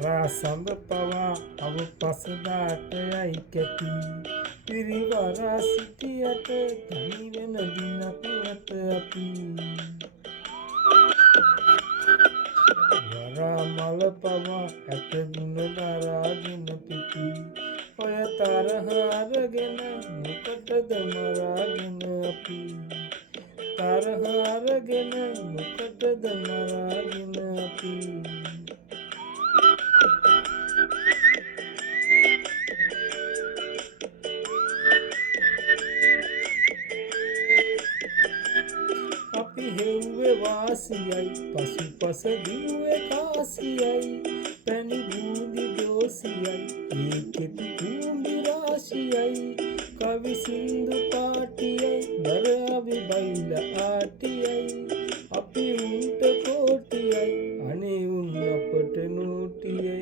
සඳ පවා අව පසදාට යයි කැති පිරිවරා සිටියට තනි වෙන දිනක් නැත අපි වරා මල පවා ඇත ගුණ දරාගෙන පිටි ඔය තරහ අරගෙන මොකටද මරාගෙන අපි තරහ අරගෙන මොකටද මරාගෙන අපි අපි හෙව්වේ වාසියයි පසුපස දිව්වේ කාසියයි පැණි බූදි දෝසියයි ඒකෙත් කුඹි රාශියයි කවි සින්දු පාටියයි බර අවි බයිල ආටියයි අපි උන්ට කෝටියයි අනේ උන් අපට නෝටියයි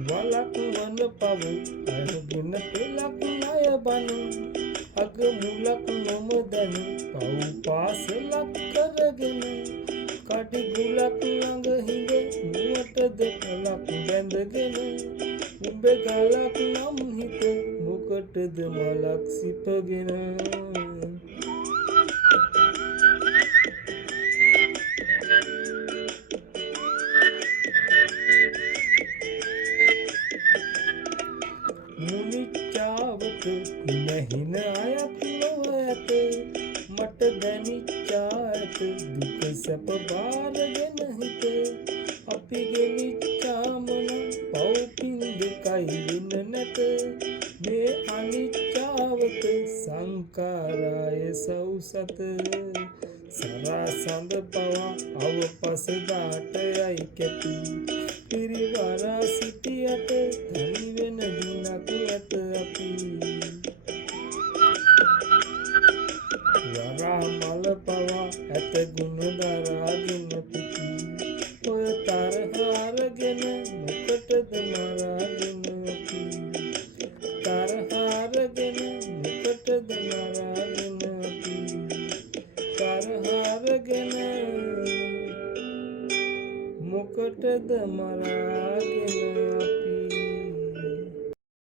වලක් වන පව අරගෙන පෙලක් ණය බනු අග මුලක් නොමදනු පව් පාසලක් කරගෙන කඩි ගුලක් ළඟ හිඳ මුවට දෙපලක් බැඳගෙන උඹ ගලක් නම් හිත මොකටද මලක් සිපගෙන මුනිච්චාවක හින අයත් නොව ඇත මට දැනිච්චා ඇත දුක සැප බාරගෙන හිත අපි ගෙනිච්චාමන පව්පින් දෙකයි වෙන නැත මේ අනිච්චාවත සංකාරාය සෞසත සරා සඳ පවා අව පසදාට යයි කැති පිරිවරා සිටියට තනි වෙන දිනක් ඇත අපි වරා මල පවා ඇත ගුණ දරාගෙන පිටි ඔය තරහ අරගෙන මොකටද මරාගෙන අපි තරහ අරගෙන මොකටද මරාගෙන අපි තරහ අරගෙන මොකටද මරාගෙන